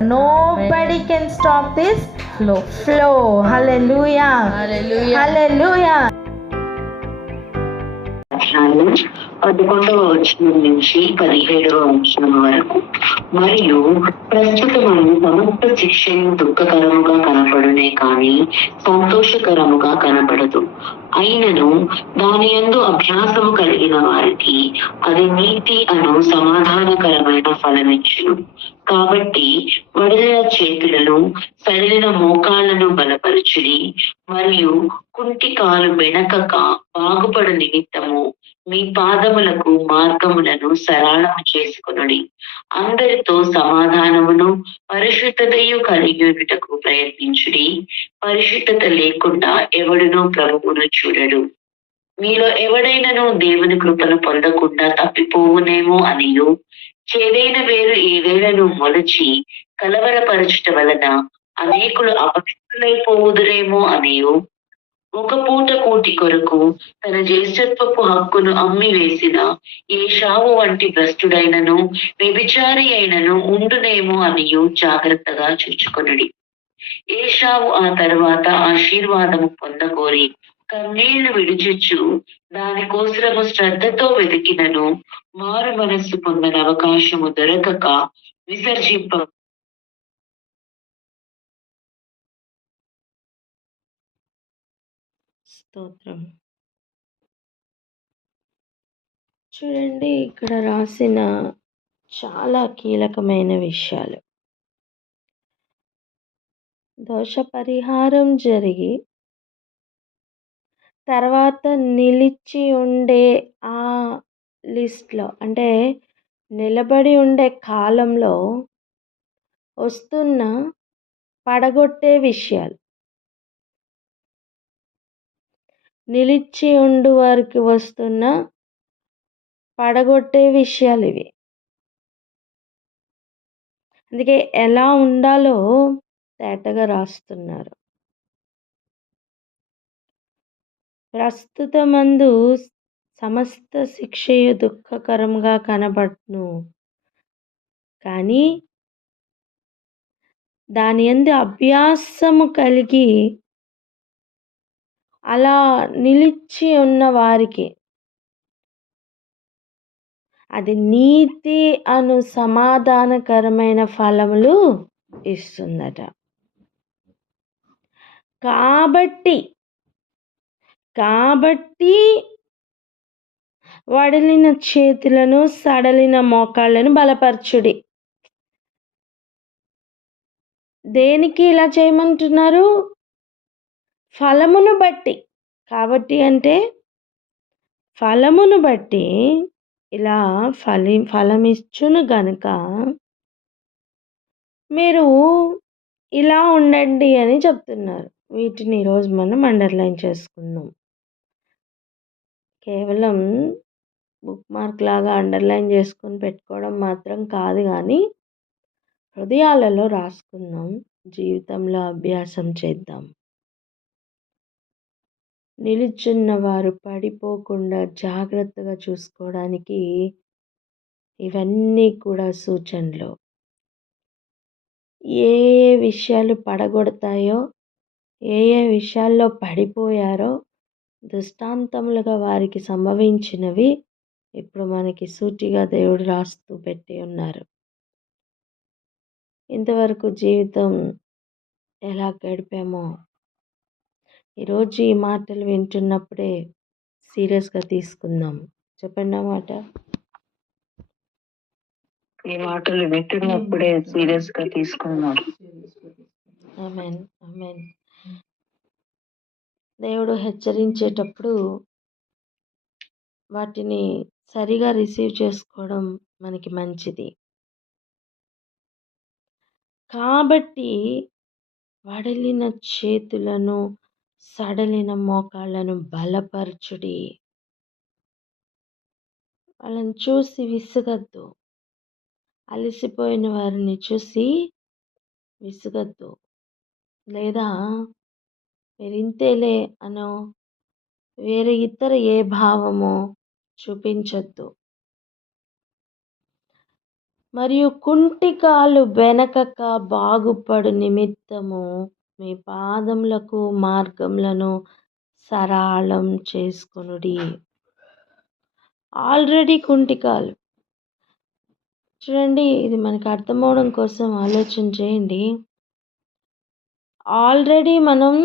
Nobody can stop this flow. Hallelujah. Hallelujah. 11వ వచనం నుంచి 17వ వచనం వరకు. మరియు ప్రస్తుతమైన సమస్త శిక్షయు దుఃఖకరముగా కనపడునే కాని సంతోషకరముగా కనపడదు. అయినను దాని యందు అభ్యాసము కలిగిన వారికి అది నీతి అను సమాధానకరమైన ఫలమిచ్చును. కాబట్టి వడిలిన చేతులను సడిలిన మోకాళ్లను బలపరచుడి, మరియు కుంటి కాలు బెణకక బాగుపడు నిమిత్తము మీ పాదములకు మార్గములను సరళము చేసుకొనుడి. అందరితో సమాధానమును పరిశుద్ధతయు కలిగియుటకు ప్రయత్నించుడి. పరిశుద్ధత లేకుండా ఎవడునూ ప్రభువును చూడడు. మీలో ఎవడైనను దేవుని కృపను పొందకుండా తప్పిపోవునేమో అనియు, చేదైన వేరు ఏదైనను మొలచి కలవరపరచుట వలన అనేకులు అపవిత్రులైపోవుదురేమో అనియు, ఒక పూట కూటి కొరకు తన జ్యేష్ఠత్వపు హక్కును అమ్మి వేసిన ఏశావు వంటి భ్రష్టుడైనను వ్యభిచారి అయినను ఉండునేమో అనియు జాగ్రత్తగా చూచుకొనుడి. ఏశావు ఆ తరువాత ఆశీర్వాదము పొందకోరి కన్నీళ్లు విడిచుచు దానికోసరము శ్రద్ధతో వెతికినను మారు మనస్సు పొందని అవకాశము దొరకక విసర్జింప స్తోత్రం. చూడండి, ఇక్కడ రాసిన చాలా కీలకమైన విషయాలు. దోష పరిహారం జరిగి తర్వాత నిలిచి ఉండే ఆ లిస్ట్లో, అంటే నిలబడి ఉండే కాలంలో వస్తున్న పడగొట్టే విషయాలు, నిలిచి ఉండు వారికి వస్తున్న పడగొట్టే విషయాలు ఇవి. అందుకే ఎలా ఉండాలో తేటగా రాస్తున్నారు. ప్రస్తుతమందు సమస్త శిక్షయు దుఃఖకరంగా కనబడును, కానీ దాని యందు అభ్యాసము కలిగి అలా నిలిచి ఉన్న వారికి అది నీతి అను సమాధానకరమైన ఫలములు ఇస్తుందట. కాబట్టి వడిలిన చేతులను సడలిన మోకాళ్ళను బలపరచుడి. దేనికి ఇలా చేయమంటున్నారు? ఫలమును బట్టి. కాబట్టి అంటే ఫలమును బట్టి ఇలా ఫలమిచ్చును గనుక మీరు ఇలా ఉండండి అని చెప్తున్నారు. వీటిని ఈరోజు మనం అండర్లైన్ చేసుకుందాం. కేవలం బుక్ మార్క్ లాగా అండర్లైన్ చేసుకొని పెట్టుకోవడం మాత్రం కాదు, కానీ హృదయాలలో రాసుకుందాం, జీవితంలో అభ్యాసం చేద్దాం. నిలుచున్న వారు పడిపోకుండా జాగ్రత్తగా చూసుకోవడానికి ఇవన్నీ కూడా సూచనలు. ఏ ఏ విషయాలు పడగొడతాయో, ఏ ఏ విషయాల్లో పడిపోయారో దృష్టాంతములుగా వారికి సంభవించినవి ఇప్పుడు మనకి సూటిగా దేవుడు రాస్తూ పెట్టి ఉన్నారు. ఇంతవరకు జీవితం ఎలా గడిపామో ఈరోజు ఈ మాటలు వింటున్నప్పుడే సీరియస్గా తీసుకుందాం. చెప్పండి ఆ మాట. ఈ మాటలు వింటున్నప్పుడే సీరియస్గా తీసుకుందాం. ఆమేన్, ఆమేన్. దేవుడు హెచ్చరించేటప్పుడు వాటిని సరిగా రిసీవ్ చేసుకోవడం మనకి మంచిది. కాబట్టి వడిలిన చేతులను సడలిన మోకాళ్ళను బలపరచుడి. వాళ్ళని చూసి విసుగద్దు. అలసిపోయిన వారిని చూసి విసుగద్దు, లేదా మీరు ఇంతేలే అనో వేరే ఇతర ఏ భావమో చూపించద్దు. మరియు కుంటికాలు వెనకక బాగుపడు నిమిత్తము మీ పాదములకు మార్గములను సరళం చేసుకొనుడి. ఆల్రెడీ కుంటికాలు చూడండి, ఇది మనకు అర్థమవడం కోసం ఆలోచన చేయండి. ఆల్రెడీ మనం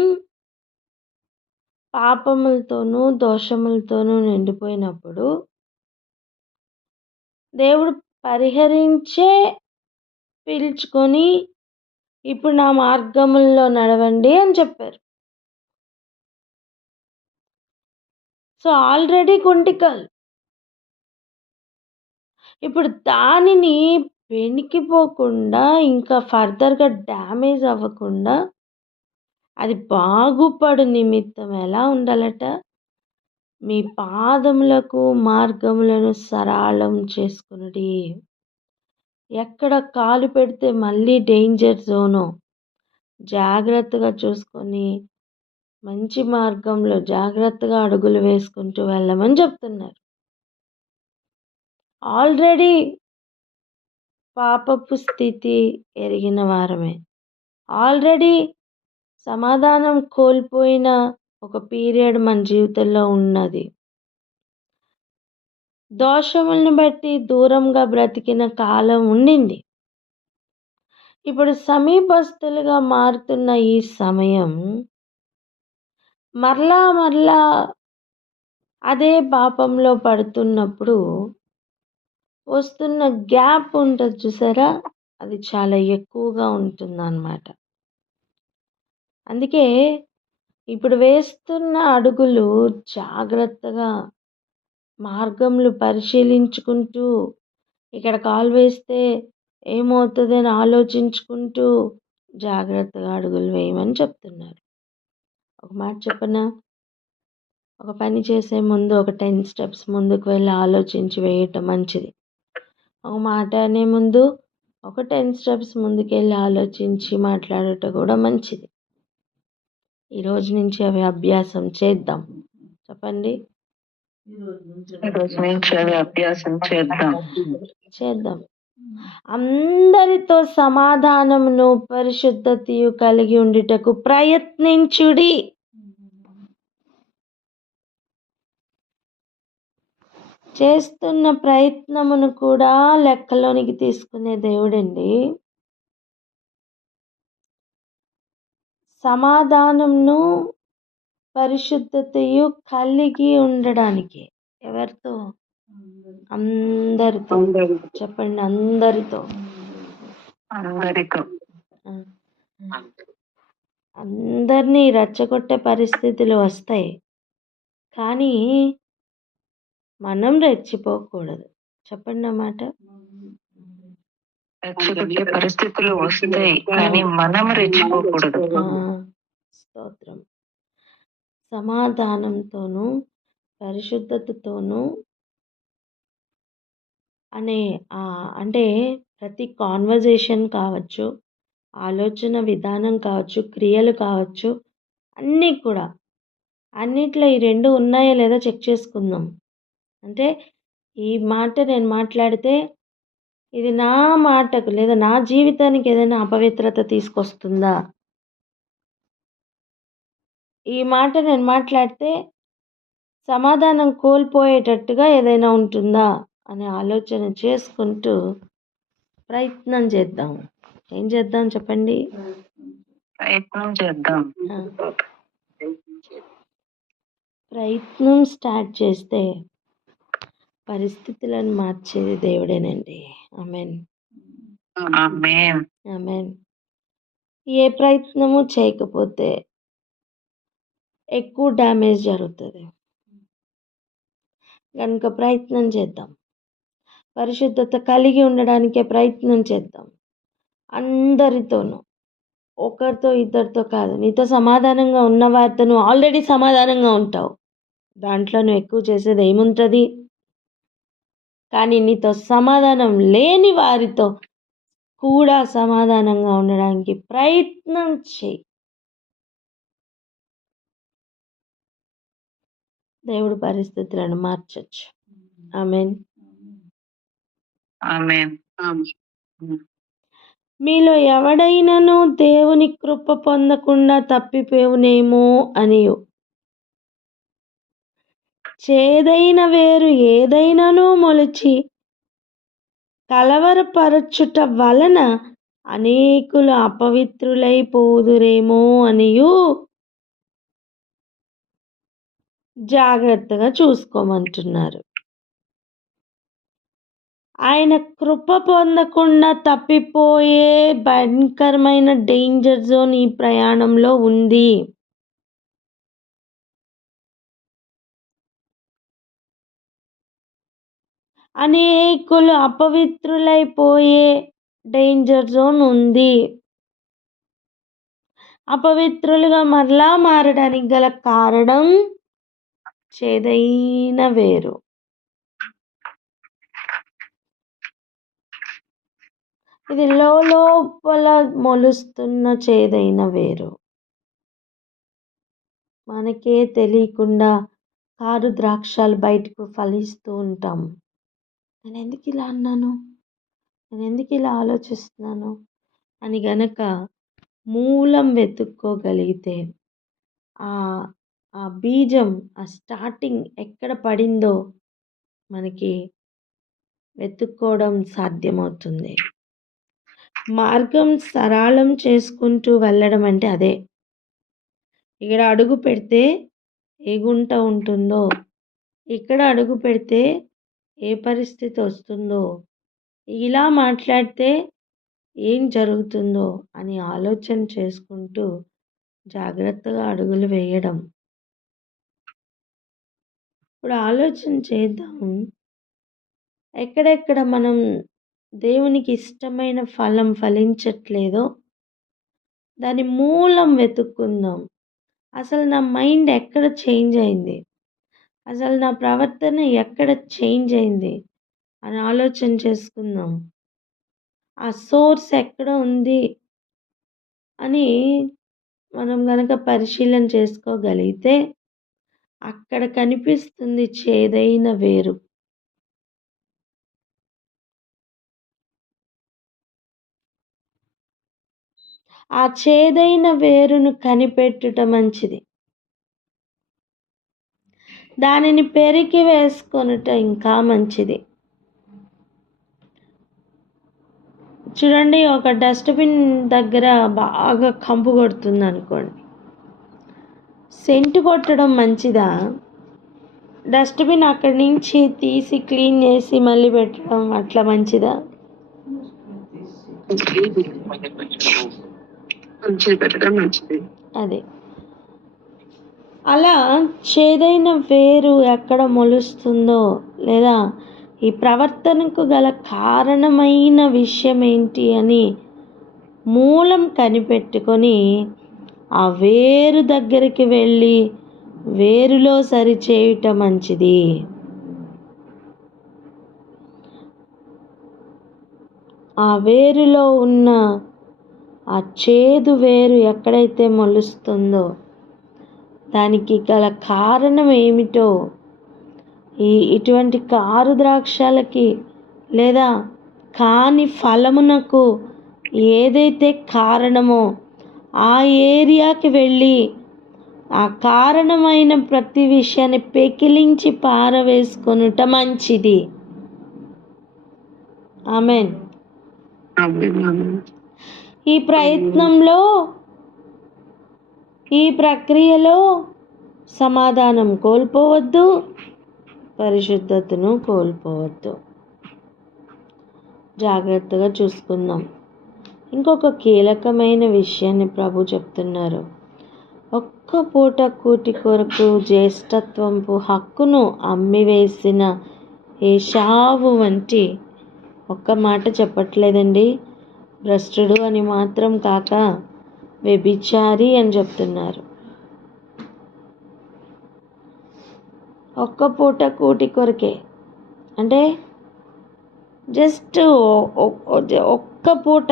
పాపములతోనూ దోషములతోనూ నిండిపోయినప్పుడు దేవుడు పరిహరించే పిలుచుకొని ఇప్పుడు నా మార్గముల్లో నడవండి అని చెప్పారు. సో ఆల్రెడీ కుంటికాలు. ఇప్పుడు దానిని వెనికిపోకుండా ఇంకా ఫర్దర్గా డ్యామేజ్ అవ్వకుండా అది బాగుపడు నిమిత్తం ఎలా ఉండాలట? మీ పాదములకు మార్గములను సరళం చేసుకునుడి. ఎక్కడ కాలు పెడితే మళ్ళీ డేంజర్ జోనో జాగ్రత్తగా చూసుకొని మంచి మార్గంలో జాగ్రత్తగా అడుగులు వేసుకుంటూ వెళ్ళమని చెప్తున్నారు. ఆల్రెడీ పాపపు స్థితి ఎరిగిన వారమే. ఆల్రెడీ సమాధానం కోల్పోయిన ఒక పీరియడ్ మన జీవితంలో ఉన్నది. దోషములను బట్టి దూరంగా బ్రతికిన కాలం ఉండింది. ఇప్పుడు సమీపస్తులుగా మారుతున్న ఈ సమయం మరలా అదే పాపంలో పడుతున్నప్పుడు వస్తున్న గ్యాప్ ఉంటుంది చూసారా, అది చాలా ఎక్కువగా ఉంటుందన్నమాట. అందుకే ఇప్పుడు వేస్తున్న అడుగులు జాగ్రత్తగా మార్గంలో పరిశీలించుకుంటూ ఇక్కడ కాలు వేస్తే ఏమవుతుంది అని ఆలోచించుకుంటూ జాగ్రత్తగా అడుగులు వేయమని చెప్తున్నారు. ఒక మాట చెప్పనా, ఒక పని చేసే ముందు ఒక 10 steps ముందుకు వెళ్ళి ఆలోచించి వేయటం మంచిది. ఒక మాట అనే ముందు ఒక 10 steps ముందుకెళ్ళి ఆలోచించి మాట్లాడటం కూడా మంచిది. ఈరోజు నుంచి అవి అభ్యాసం చేద్దాం. చెప్పండి, ఈరోజు నుంచి అవి అభ్యాసం చేద్దాం. అందరితో సమాధానమును పరిశుద్ధతయు కలిగి ఉండుటకు ప్రయత్నించుడి. చేస్తున్న ప్రయత్నమును కూడా లెక్కలోనికి తీసుకునే దేవుడండి. సమాధానంను పరిశుద్ధతయు కలిగి ఉండడానికి ఎవరితో? అందరితో. చెప్పండి, అందరితో. అందరినీ రెచ్చగొట్టే పరిస్థితులు వస్తాయి, కానీ మనం రెచ్చిపోకూడదు. చెప్పండి అన్నమాట. రెచ్చగొట్టే పరిస్థితులు వస్తాయి, కానీ మనం రెచ్చిపోకూడదు. స్తోత్రం. సమాధానంతోనూ పరిశుద్ధతతోనూ అంటే ప్రతి కాన్వర్జేషన్ కావచ్చు, ఆలోచన విధానం కావచ్చు, క్రియలు కావచ్చు, అన్నీ కూడా అన్నిట్లో ఈ రెండు ఉన్నాయో లేదో చెక్ చేసుకుందాం. అంటే ఈ మాట నేను మాట్లాడితే ఇది నా మాటకు లేదా నా జీవితానికి ఏదైనా అపవిత్రత తీసుకొస్తుందా? ఈ మాట నేను మాట్లాడితే సమాధానం కోల్పోయేటట్టుగా ఏదైనా ఉంటుందా అనే ఆలోచన చేసుకుంటూ ప్రయత్నం చేద్దాం. ఏం చేద్దాం చెప్పండి? ప్రయత్నం చేద్దాం. ప్రయత్నం స్టార్ట్ చేస్తే పరిస్థితులను మార్చేది దేవుడేనండి. ఆమేన్, ఆమేన్, ఆమేన్. ఏ ప్రయత్నము చేయకపోతే ఎక్కువ డ్యామేజ్ జరుగుతుంది. కనుక ప్రయత్నం చేద్దాం. పరిశుద్ధత కలిగి ఉండడానికే ప్రయత్నం చేద్దాం. అందరితోనూ, ఒకరితో ఇద్దరితో కాదు. నీతో సమాధానంగా ఉన్న వారితో నువ్వు ఆల్రెడీ సమాధానంగా ఉంటావు, దాంట్లో నువ్వు ఎక్కువ చేసేది ఏముంటుంది? కానీ నీతో సమాధానం లేని వారితో కూడా సమాధానంగా ఉండడానికి ప్రయత్నం చేయి. దేవుడు పరిస్థితులను మార్చచ్చు. ఆమేన్, ఆమేన్. మీలో ఎవడైనను దేవుని కృప పొందకుండా తప్పిపోవునేమో అనియు చేదైన వేరు ఏదైనను మొలిచి కలవరపరచుట వలన అనేకులు అపవిత్రులైపోదురేమో అనియు జాగ్రత్తగా చూసుకోమంటున్నారు. ఆయన కృప పొందకుండా తప్పిపోయే భయంకరమైన డేంజర్ జోన్ ఈ ప్రయాణంలో ఉంది. అనేకులు అపవిత్రులైపోయే డేంజర్ జోన్ ఉంది. అపవిత్రులుగా మరలా మారడానికి గల కారణం చేదైన వేరు. ఇది లోపల మొలుస్తున్న చేదైన వేరు. మనకే తెలియకుండా కారు ద్రాక్షాలు బయటకు ఫలిస్తూ ఉంటాం. నేను ఎందుకు ఇలా అన్నాను, నేను ఎందుకు ఇలా ఆలోచిస్తున్నాను అని గనక మూలం వెతుక్కోగలిగితే ఆ బీజం, ఆ స్టార్టింగ్ ఎక్కడ పడిందో మనకి వెతుక్కోవడం సాధ్యమవుతుంది. మార్గం సరళం చేసుకుంటూ వెళ్ళడం అంటే అదే. ఇక్కడ అడుగు పెడితే ఏ గుంట ఉంటుందో, ఇక్కడ అడుగు పెడితే ఏ పరిస్థితి వస్తుందో, ఇలా మాట్లాడితే ఏం జరుగుతుందో అని ఆలోచన చేసుకుంటూ జాగ్రత్తగా అడుగులు వేయడం. ఇప్పుడు ఆలోచన చేద్దాం, ఎక్కడెక్కడ మనం దేవునికి ఇష్టమైన ఫలం ఫలించట్లేదో దాని మూలం వెతుక్కుందాం. అసలు నా మైండ్ ఎక్కడ చేంజ్ అయింది, అసలు నా ప్రవర్తన ఎక్కడ చేంజ్ అయింది అని ఆలోచన చేసుకుందాం. ఆ సోర్స్ ఎక్కడ ఉంది అని మనం గనక పరిశీలన చేసుకోగలిగితే అక్కడ కనిపిస్తుంది చేదైన వేరు. ఆ చేదైన వేరును కనిపెట్టుట మంచిది. దానిని పెరికి వేసుకొనుట ఇంకా మంచిది. చూడండి, ఒక డస్ట్బిన్ దగ్గర బాగా కంపు కొడుతుంది అనుకోండి, సెంటు కొట్టడం మంచిదా, డస్ట్బిన్ అక్కడి నుంచి తీసి క్లీన్ చేసి మళ్ళీ పెట్టడం అట్లా మంచిదా? అదే. అలా చేదైన వేరు ఎక్కడ మొలుస్తుందో, లేదా ఈ ప్రవర్తనకు గల కారణమైన విషయం ఏంటి అని మూలం కనిపెట్టుకొని ఆ వేరు దగ్గరికి వెళ్ళి వేరులో సరిచేయుట మంచిది. ఆ వేరులో ఉన్న ఆ చేదు వేరు ఎక్కడైతే మొలుస్తుందో దానికి గల కారణం ఏమిటో, ఇటువంటి కారు ద్రాక్షలకి లేదా కాని ఫలమునకు ఏదైతే కారణమో ఆ ఏరియాకి వెళ్ళి ఆ కారణమైన ప్రతి విషయాన్ని పెకిలించి పారవేసుకొనుట మంచిది. ఆమేన్. ఈ ప్రయత్నంలో, ఈ ప్రక్రియలో సమాధానం కోల్పోవద్దు, పరిశుద్ధతను కోల్పోవద్దు. జాగ్రత్తగా చూసుకుందాం. ఇంకొక కీలకమైన విషయాన్ని ప్రభు చెప్తున్నారు. ఒక్క పూట కూటి కొరకు జ్యేష్ఠత్వంపు హక్కును అమ్మివేసిన ఏశావు వంటి, ఒక్క మాట చెప్పట్లేదండి, భ్రష్టుడు అని మాత్రం కాక వ్యభిచారి అని చెప్తున్నారు. ఒక్క పూట కూటి కొరకే అంటే జస్ట్ ఒక్క పూట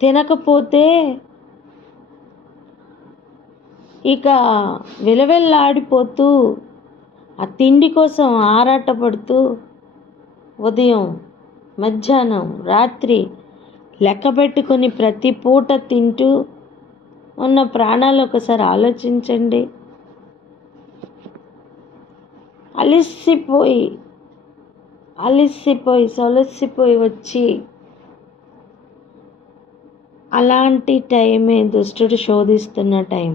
తినకపోతే ఇక విలవిల్లాడిపోతూ ఆ తిండి కోసం ఆరాటపడుతూ ఉదయం మధ్యాహ్నం, రాత్రి లెక్క పెట్టుకొని ప్రతి పూట తింటూ ఉన్న ప్రాణాలు ఒకసారి ఆలోచించండి. అలిసిపోయి సొలసిపోయి వచ్చి అలాంటి టైమే దుష్టుడు శోధిస్తున్న టైం.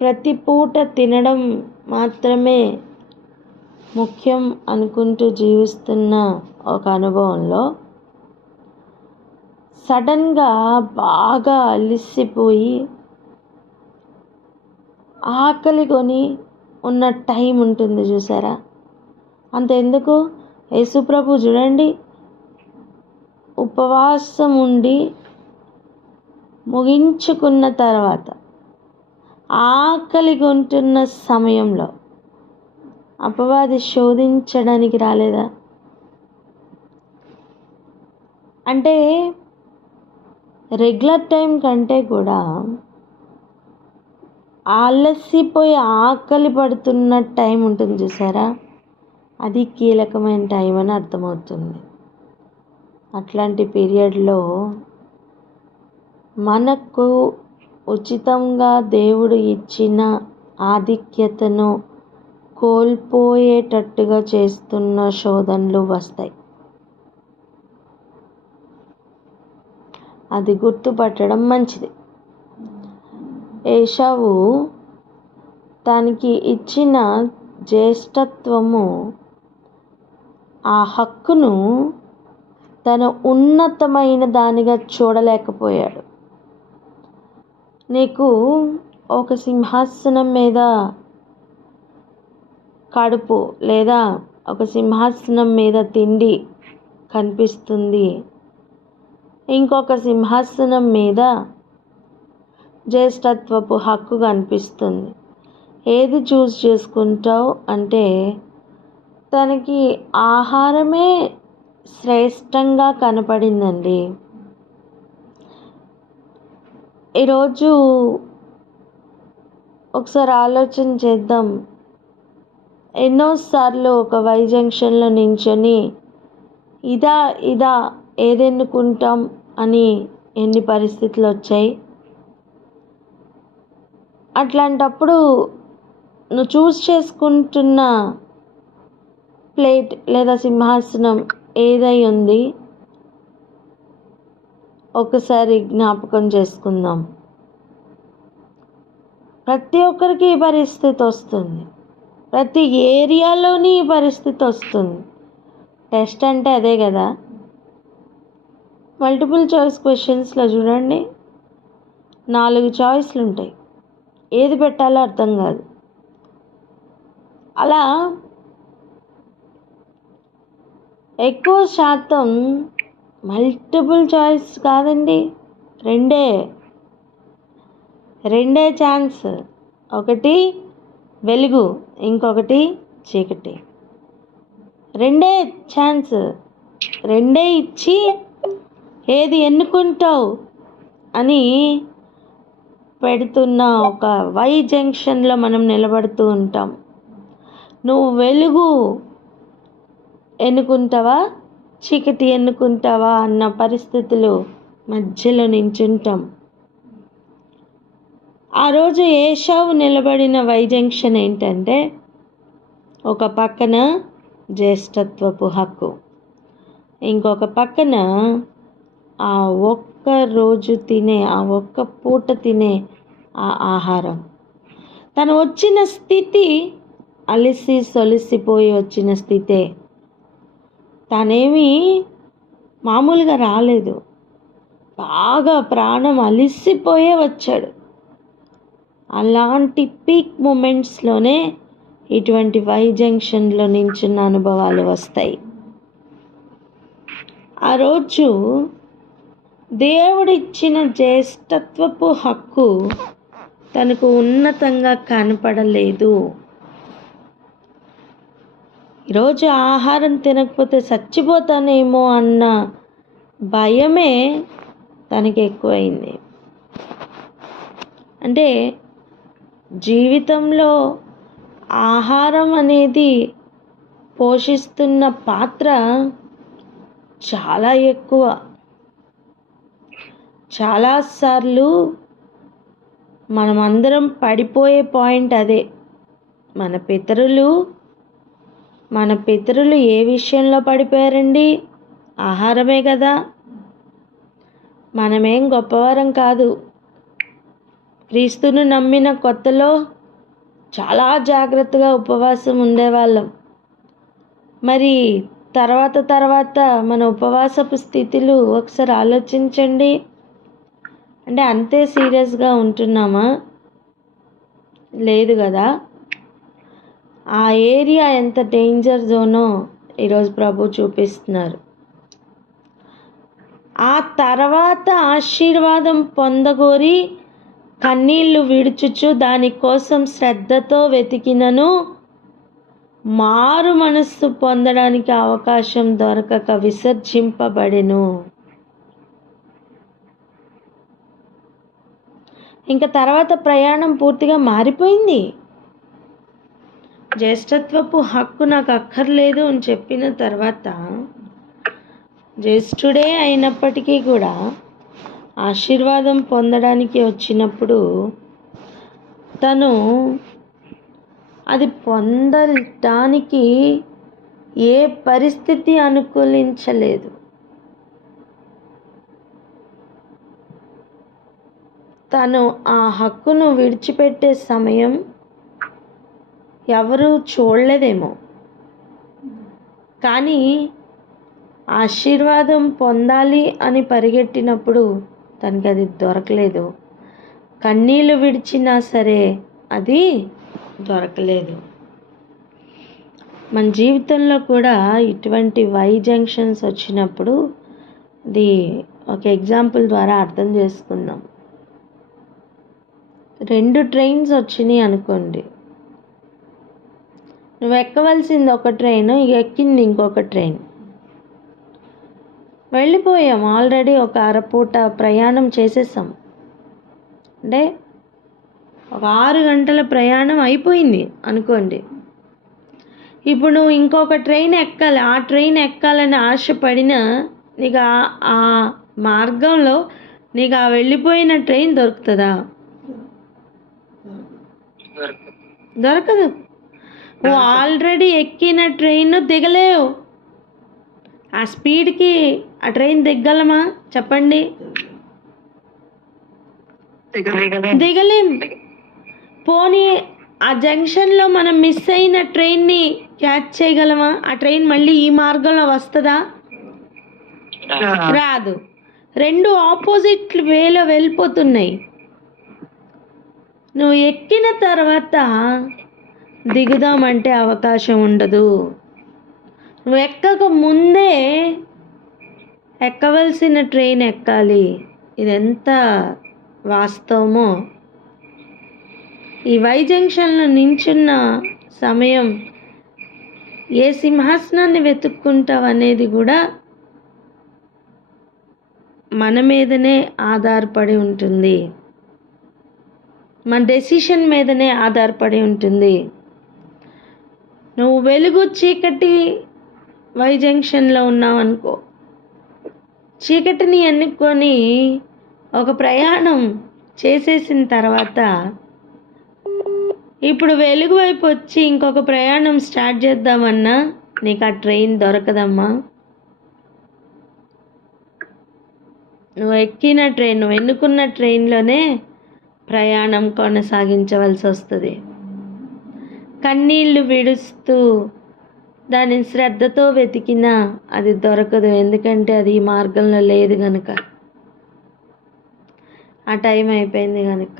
ప్రతి పూట తినడం మాత్రమే ముఖ్యం అనుకుంటూ జీవిస్తున్న ఒక అనుభవంలో సడన్గా బాగా అలిసిపోయి ఆకలి కొని ఉన్న టైం ఉంటుంది చూసారా. అంతెందుకు, యేసుప్రభు చూడండి, ఉపవాసం ఉండి ముగించుకున్న తర్వాత ఆకలి కొంటున్న సమయంలో అపవాది శోధించడానికి రాలేదా? అంటే రెగ్యులర్ టైం కంటే కూడా అలసిపోయి ఆకలి పడుతున్న టైం ఉంటుంది చూసారా, అది కీలకమైన టైం అని అర్థమవుతుంది. అట్లాంటి పీరియడ్లో మనకు ఉచితంగా దేవుడు ఇచ్చిన ఆధిక్యతను కోల్పోయేటట్టుగా చేస్తున్న శోధనలు వస్తాయి. అది గుర్తుపట్టడం మంచిది. ఏశావు తనకి ఇచ్చిన జ్యేష్ఠత్వము, ఆ హక్కును తన ఉన్నతమైన దానిగా చూడలేకపోయాడు. నీకు ఒక సింహాసనం మీద కడుపు లేదా ఒక సింహాసనం మీద తిండి కనిపిస్తుంది, ఇంకొక సింహాసనం మీద జ్యేష్ఠత్వపు హక్కు కనిపిస్తుంది. ఏది చూస్ చేసుకుంటావు అంటే తనకి ఆహారమే శ్రేష్టంగా కనపడిందండి. ఈరోజు ఒకసారి ఆలోచన చేద్దాం. ఎన్నోసార్లు ఒక వై జంక్షన్లో నించొని ఇదా ఏదెన్నుకుంటాం అని ఎన్ని పరిస్థితులు వచ్చాయి. అట్లాంటప్పుడు నువ్వు చూస్ చేసుకుంటున్న ప్లేట్ లేదా సింహాసనం ఏదై ఉంది ఒకసారి జ్ఞాపకం చేసుకుందాం. ప్రతి ఒక్కరికి ఈ పరిస్థితి వస్తుంది, ప్రతి ఏరియాలోని ఈ పరిస్థితి వస్తుంది. టెస్ట్ అంటే అదే కదా. మల్టిపుల్ చాయిస్ క్వశ్చన్స్లో చూడండి, 4 చాయిస్లు ఉంటాయి, ఏది పెట్టాలో అర్థం కాదు. అలా ఎక్కువ శాతం మల్టిపుల్ చాయిస్ కాదండి, రెండే ఛాన్స్. ఒకటి వెలుగు, ఇంకొకటి చీకటి. రెండే ఛాన్స్, రెండే ఇచ్చి ఏది ఎన్నుకుంటావు అని పెడుతున్న ఒక వై జంక్షన్లో మనం నిలబడుతూ ఉంటాం. నువ్వు వెలుగు ఎన్నుకుంటావా, చీకటి ఎన్నుకుంటావా అన్న పరిస్థితులు మధ్యలో నించుంటాం. ఆ రోజు ఏశావు నిలబడిన వై జంక్షన్ ఏంటంటే, ఒక పక్కన జ్యేష్ఠత్వపు హక్కు, ఇంకొక పక్కన ఆ ఒక్క రోజు తినే, ఆ ఒక్క పూట తినే ఆ ఆహారం. తను వచ్చిన స్థితి అలిసి సొలిసిపోయి వచ్చిన స్థితే. తనేమీ మామూలుగా రాలేదు, బాగా ప్రాణం అలిసిపోయే వచ్చాడు. అలాంటి పీక్ మూమెంట్స్లోనే ఇటువంటి వై జంక్షన్లో నించున్న అనుభవాలు వస్తాయి. ఆ రోజు దేవుడిచ్చిన జ్యేష్ఠత్వపు హక్కు తనకు ఉన్నతంగా కనపడలేదు. ఈరోజు ఆహారం తినకపోతే చచ్చిపోతానేమో అన్న భయమే తనకి ఎక్కువైంది. అంటే జీవితంలో ఆహారం అనేది పోషిస్తున్న పాత్ర చాలా ఎక్కువ. చాలాసార్లు మనమందరం పడిపోయే పాయింట్ అదే. మన పితరులు ఏ విషయంలో పడిపోయారండి? ఆహారమే కదా. మనమేం గొప్పవారం కాదు. క్రీస్తును నమ్మిన కొత్తలో చాలా జాగ్రత్తగా ఉపవాసం ఉండేవాళ్ళం. మరి తర్వాత మన ఉపవాసపు స్థితులు ఒకసారి ఆలోచించండి. అంటే అంతే సీరియస్గా ఉంటున్నామా? లేదు కదా. ఆ ఏరియా ఎంత డేంజర్ జోనో ఈరోజు ప్రభు చూపిస్తున్నారు. ఆ తర్వాత ఆశీర్వాదం పొందగోరి కన్నీళ్లు విడుచుచు దానికోసం శ్రద్ధతో వెతికినను మారు మనస్సు పొందడానికి అవకాశం దొరకక విసర్జింపబడెను. ఇంకా తర్వాత ప్రయాణం పూర్తిగా మారిపోయింది. జ్యేష్ఠత్వపు హక్కు నాకు అక్కర్లేదు అని చెప్పిన తర్వాత జ్యేష్ఠుడే అయినప్పటికీ కూడా ఆశీర్వాదం పొందడానికి వచ్చినప్పుడు తను అది పొందడానికి ఏ పరిస్థితి అనుకూలించలేదు. తను ఆ హక్కును విడిచిపెట్టే సమయం ఎవరు చూడలేదేమో, కానీ ఆశీర్వాదం పొందాలి అని పరిగెట్టినప్పుడు తనకి అది దొరకలేదు. కన్నీళ్ళు విడిచినా సరే అది దొరకలేదు. మన జీవితంలో కూడా ఇటువంటి వై జంక్షన్స్ వచ్చినప్పుడు ఇది ఒక ఎగ్జాంపుల్ ద్వారా అర్థం చేసుకుందాం. 2 ట్రైన్స్ వచ్చినాయి అనుకోండి. నువ్వు ఎక్కవలసింది ఒక ట్రైన్, ఎక్కింది ఇంకొక ట్రైన్. వెళ్ళిపోయాం, ఆల్రెడీ ఒక అరపూట ప్రయాణం చేసేసాం. అంటే ఒక 6 గంటల ప్రయాణం అయిపోయింది అనుకోండి. ఇప్పుడు నువ్వు ఇంకొక ట్రైన్ ఎక్కాలి. ఆ ట్రైన్ ఎక్కాలని ఆశపడినా నీకు ఆ మార్గంలో నీకు ఆ వెళ్ళిపోయిన ట్రైన్ దొరుకుతుందా? దొరకదు. నువ్వు ఆల్రెడీ ఎక్కిన ట్రైన్ దిగలేవు. ఆ స్పీడ్కి ఆ ట్రైన్ దిగ్గలమా చెప్పండి? దిగలేం. పోనీ ఆ జంక్షన్లో మనం మిస్ అయిన ట్రైన్ని క్యాచ్ చేయగలమా? ఆ ట్రైన్ మళ్ళీ ఈ మార్గంలో వస్తుందా? రాదు. 2 ఆపోజిట్ వేలో వెళ్ళిపోతున్నాయి. నువ్వు ఎక్కిన తర్వాత దిగుదామంటే అవకాశం ఉండదు. నువ్వు ఎక్కక ముందే ఎక్కవలసిన ట్రైన్ ఎక్కాలి. ఇది ఎంత వాస్తవమో. ఈ వై జంక్షన్లో నించున్న సమయం ఏ సింహాసనాన్ని వెతుక్కుంటావు అనేది కూడా మన మీదనే ఆధారపడి ఉంటుంది. మన డెసిషన్ మీదనే ఆధారపడి ఉంటుంది. నువ్వు వెలుగు చీకటి వై జంక్షన్లో ఉన్నావు అనుకో, చీకటిని ఎన్నుకొని ఒక ప్రయాణం చేసేసిన తర్వాత ఇప్పుడు వెలుగు వైపు వచ్చి ఇంకొక ప్రయాణం స్టార్ట్ చేద్దామన్నా నీకు ఆ ట్రైన్ దొరకదమ్మా. నువ్వు ఎక్కిన ట్రైన్, నువ్వు ఎన్నుకున్న ట్రైన్లోనే ప్రయాణం కొనసాగించవలసి వస్తుంది. కన్నీళ్లు విడుస్తూ దానిని శ్రద్ధతో వెతికినా అది దొరకదు. ఎందుకంటే అది ఈ మార్గంలో లేదు కనుక, ఆ టైం అయిపోయింది కనుక.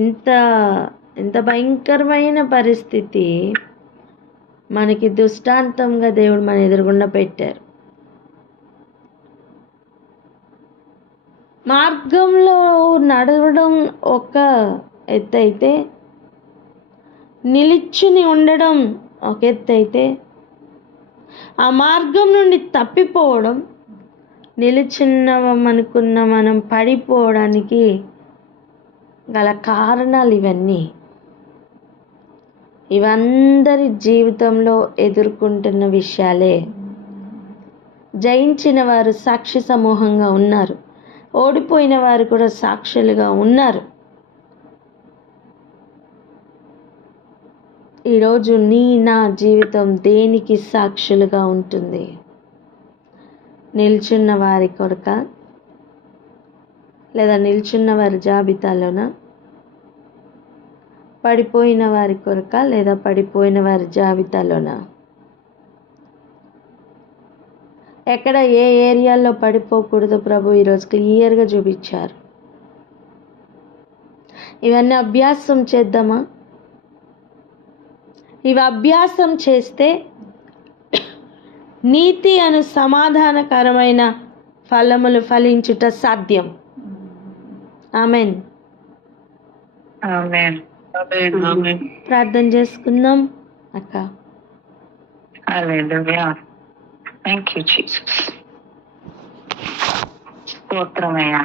ఇంత భయంకరమైన పరిస్థితి మనకి దృష్టాంతంగా దేవుడు మన ఎదురుగుండా పెట్టారు. మార్గంలో నడవడం ఒక ఎత్తు అయితే, నిలిచుని ఉండడం ఒక ఎత్తు అయితే, ఆ మార్గం నుండి తప్పిపోవడం, నిలిచిన్నవనుకున్న మనం పడిపోవడానికి గల కారణాలు ఇవన్నీ. ఇవందరి జీవితంలో ఎదుర్కొంటున్న విషయాలే. జయించిన వారు సాక్షి సమూహంగా ఉన్నారు, ఓడిపోయిన వారు కూడా సాక్షులుగా ఉన్నారు. ఈరోజు నా జీవితం దేనికి సాక్షులుగా ఉంటుంది? నిల్చున్న వారి కొరక, లేదా నిల్చున్న వారి జాబితాలోన? పడిపోయిన వారి కొరక, లేదా పడిపోయిన వారి జాబితాలోన? ఎక్కడ ఏ ఏరియాల్లో పడిపోకూడదు ప్రభు ఈరోజు క్లియర్గా చూపించారు. ఇవన్నీ అభ్యాసం చేద్దామా? ఇవి అభ్యాసం చేస్తే నీతి అను సమాధానకరమైన ఫలములు ఫలించుట సాధ్యం. ఆమెన్. ఆమేన్. ఆమేన్. ప్రార్థన చేసుకుందాం అక్క. హల్లెలూయా. Thank you Jesus. స్తోత్రమయ్యా.